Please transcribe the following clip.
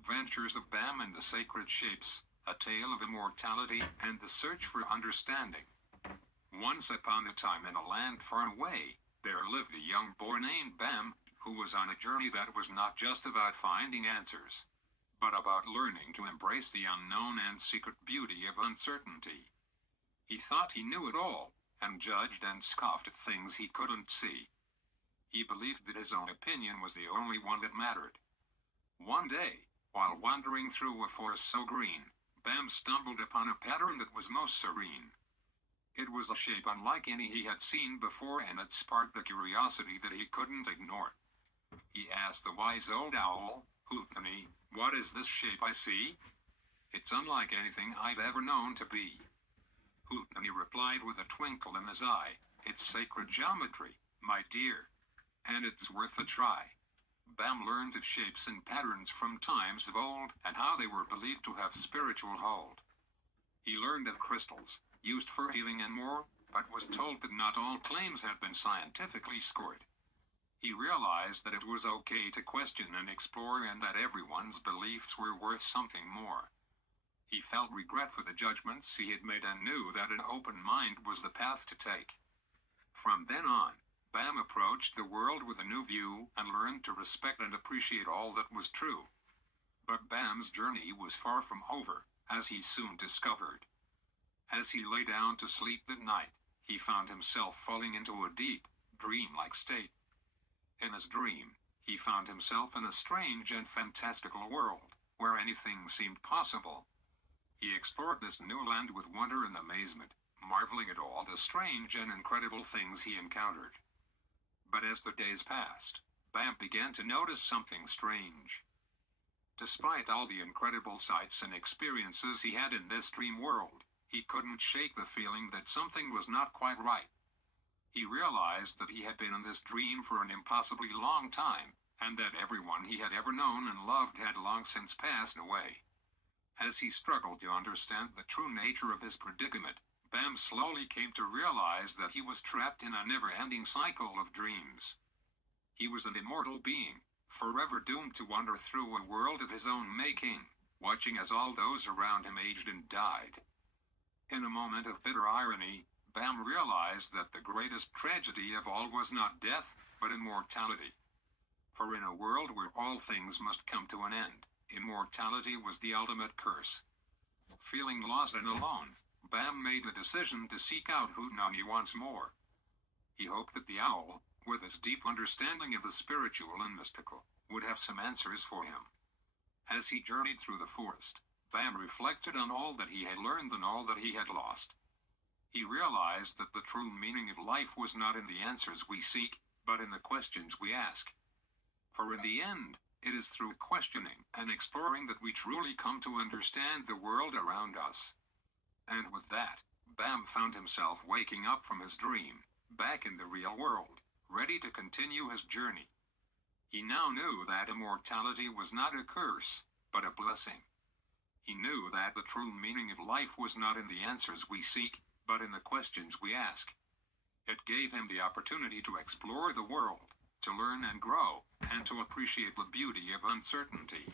Adventures of Bam and the Sacred Shapes, a tale of immortality and the search for understanding. Once upon a time in a land far away, there lived a young boy named Bam, who was on a journey that was not just about finding answers, but about learning to embrace the unknown and secret beauty of uncertainty. He thought he knew it all, and judged and scoffed at things he couldn't see. He believed that his own opinion was the only one that mattered. One day, while wandering through a forest so green, Bam stumbled upon a pattern that was most serene. It was a shape unlike any he had seen before, and it sparked a curiosity that he couldn't ignore. He asked the wise old owl, "Hootney, what is this shape I see? It's unlike anything I've ever known to be." Hootney replied with a twinkle in his eye, "It's sacred geometry, my dear, and it's worth a try." Bam learned of shapes and patterns from times of old and how they were believed to have spiritual hold. He learned of crystals, used for healing and more, but was told that not all claims had been scientifically scored. He realized that it was okay to question and explore, and that everyone's beliefs were worth something more. He felt regret for the judgments he had made and knew that an open mind was the path to take. From then on, Bam approached the world with a new view and learned to respect and appreciate all that was true. But Bam's journey was far from over, as he soon discovered. As he lay down to sleep that night, he found himself falling into a deep, dream-like state. In his dream, he found himself in a strange and fantastical world, where anything seemed possible. He explored this new land with wonder and amazement, marveling at all the strange and incredible things he encountered. But as the days passed, Bam began to notice something strange. Despite all the incredible sights and experiences he had in this dream world, he couldn't shake the feeling that something was not quite right. He realized that he had been in this dream for an impossibly long time, and that everyone he had ever known and loved had long since passed away. As he struggled to understand the true nature of his predicament, Bam slowly came to realize that he was trapped in a never-ending cycle of dreams. He was an immortal being, forever doomed to wander through a world of his own making, watching as all those around him aged and died. In a moment of bitter irony, Bam realized that the greatest tragedy of all was not death, but immortality. For in a world where all things must come to an end, immortality was the ultimate curse. Feeling lost and alone, Bam made the decision to seek out Hootnani once more. He hoped that the owl, with his deep understanding of the spiritual and mystical, would have some answers for him. As he journeyed through the forest, Bam reflected on all that he had learned and all that he had lost. He realized that the true meaning of life was not in the answers we seek, but in the questions we ask. For in the end, it is through questioning and exploring that we truly come to understand the world around us. And with that, Bam found himself waking up from his dream, back in the real world, ready to continue his journey. He now knew that immortality was not a curse, but a blessing. He knew that the true meaning of life was not in the answers we seek, but in the questions we ask. It gave him the opportunity to explore the world, to learn and grow, and to appreciate the beauty of uncertainty.